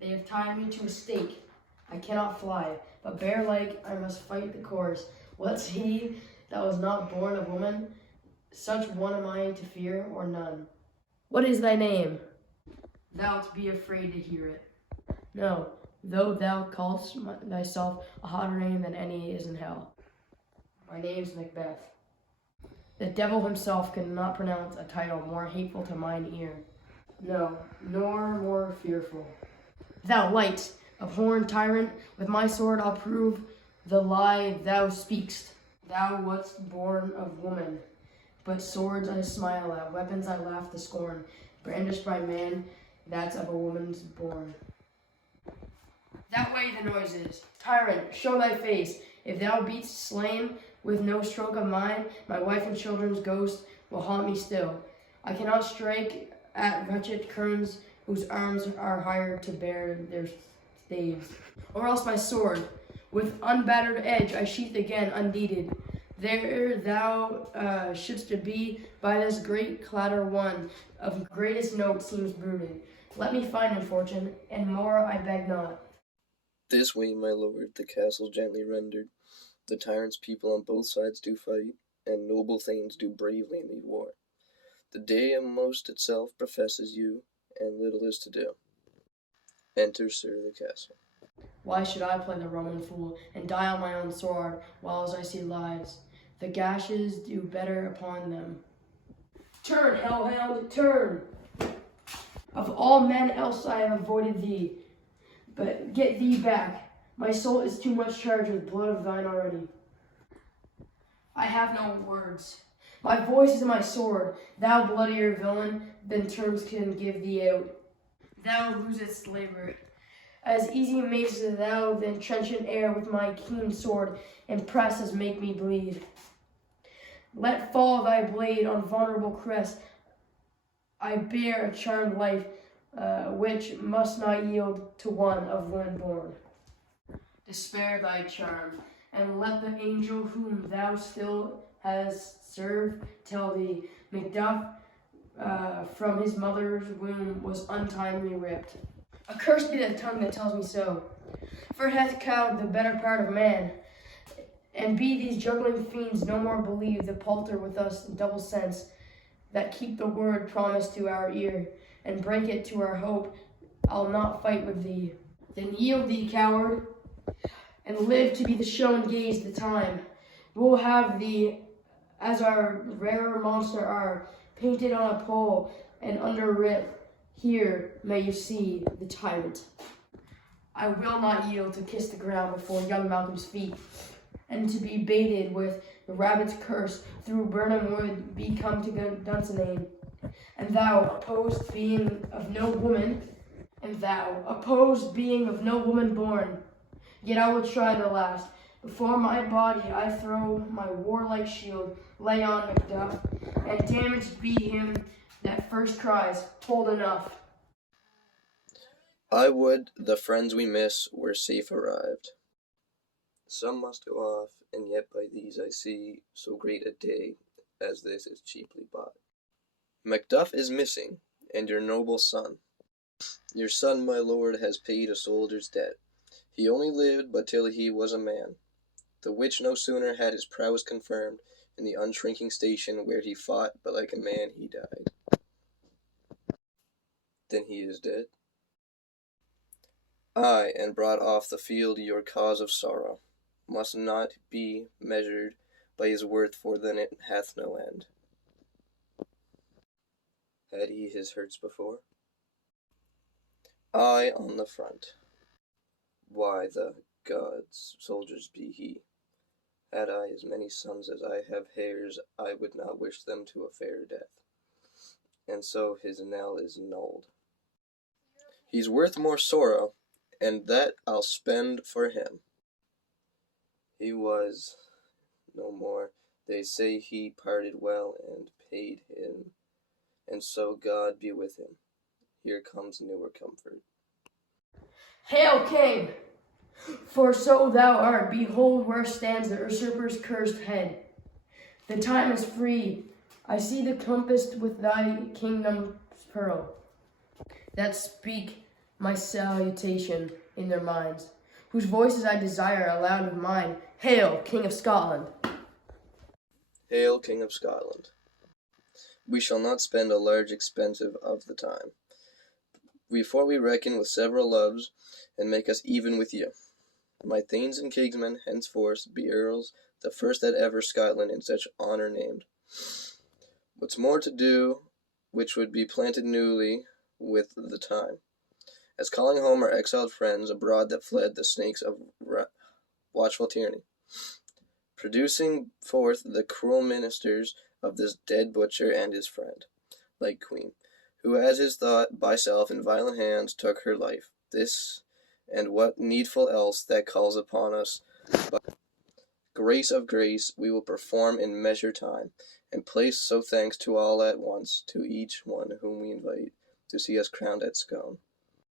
They have tied me to a stake. I cannot fly, but bear-like I must fight the course. What's he that was not born of woman? Such one am I to fear, or none. What is thy name? Thou'lt be afraid to hear it. No, though thou callest thyself a hotter name than any is in hell. My name's Macbeth. The devil himself could not pronounce a title more hateful to mine ear. No, nor more fearful. Thou light, abhorrent tyrant, with my sword I'll prove the lie thou speak'st. Thou wast born of woman, but swords I smile at, weapons I laugh to scorn, brandished by man, that's of a woman's born. That way the noise is. Tyrant, show thy face. If thou be'st slain with no stroke of mine, my wife and children's ghost will haunt me still. I cannot strike at wretched kerns whose arms are hired to bear their staves. Or else my sword, with unbattered edge, I sheath again undeeded. There thou shouldst be by this great clatter one, of greatest note seems brooded. Let me find him, fortune, and more I beg not. This way, my lord, the castle gently rendered. The tyrant's people on both sides do fight, and noble thanes do bravely meet war. The day most itself professes you, and little is to do. Enter, sir, the castle. Why should I play the Roman fool, and die on my own sword, whiles I see lives? The gashes do better upon them. Turn, hellhound, turn! Of all men else I have avoided thee, but get thee back. My soul is too much charged with blood of thine already. I have no words. My voice is my sword. Thou bloodier villain than terms can give thee out. Thou losest labor. As easy mayst thou the trenchant air with my keen sword, and press as make me bleed. Let fall thy blade on vulnerable crest. I bear a charmed life, which must not yield to one of woman born. Despair thy charm, and let the angel whom thou still hast served tell thee, Macduff from his mother's womb was untimely ripped. Accursed be the tongue that tells me so, for it hath cowed the better part of man. And be these juggling fiends no more believe the palter with us double sense, that keep the word promised to our ear, and break it to our hope, I'll not fight with thee. Then yield thee, coward, and live to be the show and gaze the time. We'll have thee, as our rarer monster are, painted on a pole, and underwrit, here may you see the tyrant. I will not yield to kiss the ground before young Malcolm's feet, and to be baited with the rabbit's curse through Burnham Wood be come to Dunsinane. And thou, opposed being of no woman, born, yet I will try the last. Before my body I throw my warlike shield, lay on Macduff, and damaged be him that first cries, hold enough. I would the friends we miss were safe arrived. Some must go off, and yet by these I see so great a day as this is cheaply bought. Macduff is missing, and your noble son. Your son, my lord, has paid a soldier's debt. He only lived but till he was a man, the which no sooner had his prowess confirmed in the unshrinking station where he fought, but like a man he died. Then he is dead. Aye, and brought off the field your cause of sorrow must not be measured by his worth, for then it hath no end. Had he his hurts before? I on the front. Why, the gods' soldiers be he. Had I as many sons as I have hairs, I would not wish them to a fair death. And so his knell is nulled. He's worth more sorrow, and that I'll spend for him. He was no more. They say he parted well and paid him, and so God be with him. Here comes newer comfort. Hail, King! For so thou art, behold where stands the usurper's cursed head. The time is free. I see the compassed with thy kingdom's pearl, that speak my salutation in their minds, whose voices I desire aloud of mine. Hail, King of Scotland! Hail, King of Scotland! We shall not spend a large expensive of the time, before we reckon with several loves, and make us even with you. My thanes and kingsmen henceforth be earls, the first that ever Scotland in such honour named. What's more to do, which would be planted newly with the time, as calling home our exiled friends abroad that fled the snakes of watchful tyranny, producing forth the cruel ministers of this dead butcher and his friend, like queen, who as is thought by self in violent hands took her life. This and what needful else that calls upon us by grace of grace we will perform in measure time, and place so thanks to all at once, to each one whom we invite to see us crowned at Scone.